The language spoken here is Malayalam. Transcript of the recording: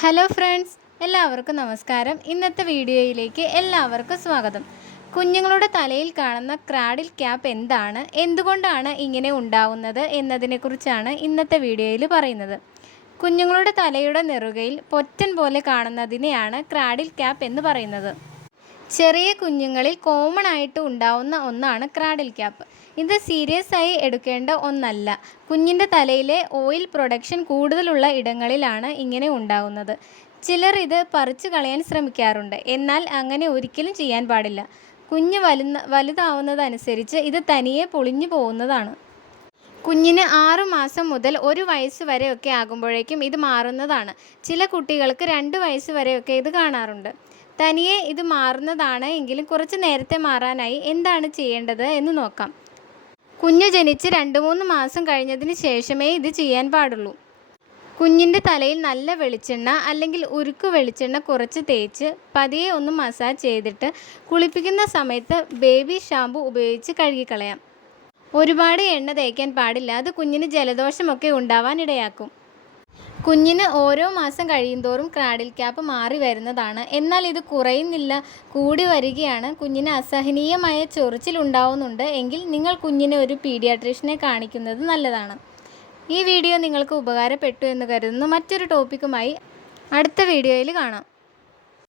ഹലോ ഫ്രണ്ട്സ് എല്ലാവർക്കും നമസ്കാരം. ഇന്നത്തെ വീഡിയോയിലേക്ക് എല്ലാവർക്കും സ്വാഗതം. കുഞ്ഞുങ്ങളുടെ തലയിൽ കാണുന്ന ക്രാഡിൽ ക്യാപ്പ് എന്താണ്? എന്തുകൊണ്ടാണ് ഇങ്ങനെ ഉണ്ടാവുന്നത് എന്നതിനെക്കുറിച്ചാണ് ഇന്നത്തെ വീഡിയോയിൽ പറയുന്നത്. കുഞ്ഞുങ്ങളുടെ തലയുടെ നെറുകയിൽ പൊറ്റൻ പോലെ കാണുന്നതിനെയാണ് ക്രാഡിൽ ക്യാപ്പ് എന്ന് പറയുന്നത്. ചെറിയ കുഞ്ഞുങ്ങളിൽ കോമൺ ആയിട്ട് ഉണ്ടാവുന്ന ഒന്നാണ് ക്രാഡിൽ ക്യാപ്പ് ഇത് സീരിയസ് ആയി എടുക്കേണ്ട ഒന്നല്ല. കുഞ്ഞിന്റെ തലയിലെ ഓയിൽ പ്രൊഡക്ഷൻ കൂടുതലുള്ള ഇടങ്ങളിലാണ് ഇങ്ങനെ ഉണ്ടാകുന്നത് ചിലർ ഇത് പറിച്ചു കളയാൻ ശ്രമിക്കാറുണ്ട്. എന്നാൽ അങ്ങനെ ഒരിക്കലും ചെയ്യാൻ പാടില്ല. കുഞ്ഞ് വലുന്ന വലുതാവുന്നതനുസരിച്ച് ഇത് തനിയെ പൊളിഞ്ഞു പോകുന്നതാണ്. കുഞ്ഞിന് ആറു മാസം മുതൽ ഒരു വയസ്സ് വരെയൊക്കെ ആകുമ്പോഴേക്കും ഇത് മാറുന്നതാണ്. ചില കുട്ടികൾക്ക് രണ്ട് വയസ്സ് വരെയൊക്കെ ഇത് കാണാറുണ്ട്. തനിയെ ഇത് മാറുന്നതാണ് എങ്കിലും കുറച്ച് നേരത്തെ മാറാനായി എന്താണ് ചെയ്യേണ്ടത് എന്ന് നോക്കാം. കുഞ്ഞ് ജനിച്ച് രണ്ട് മൂന്ന് മാസം കഴിഞ്ഞതിന് ശേഷമേ ഇത് ചെയ്യാൻ പാടുള്ളൂ. കുഞ്ഞിന്റെ തലയിൽ നല്ല വെളിച്ചെണ്ണ അല്ലെങ്കിൽ ഉരുക്ക് വെളിച്ചെണ്ണ കുറച്ച് തേച്ച് പതിയെ ഒന്ന് മസാജ് ചെയ്തിട്ട് കുളിപ്പിക്കുന്ന സമയത്ത് ബേബി ഷാമ്പു ഉപയോഗിച്ച് കഴുകിക്കളയാം. ഒരുപാട് എണ്ണ തേക്കാൻ പാടില്ല. അത് കുഞ്ഞിന് ജലദോഷമൊക്കെ ഉണ്ടാവാൻ ഇടയാക്കും. കുഞ്ഞിന് ഓരോ മാസം കഴിയുന്തോറും ക്രാഡിൽ ക്യാപ്പ് മാറി വരുന്നതാണ്. എന്നാൽ ഇത് കുറയുന്നില്ല കൂടി വരികയാണ്. കുഞ്ഞിന് അസഹനീയമായ ചൊറിച്ചിൽ ഉണ്ടാവുന്നുണ്ട്. എങ്കിൽ നിങ്ങൾ കുഞ്ഞിനെ ഒരു പീഡിയാട്രീഷനെ കാണിക്കുന്നത് നല്ലതാണ്. ഈ വീഡിയോ നിങ്ങൾക്ക് ഉപകാരപ്പെട്ടു എന്ന് കരുതുന്നു. മറ്റൊരു ടോപ്പിക്കുമായി അടുത്ത വീഡിയോയിൽ കാണാം.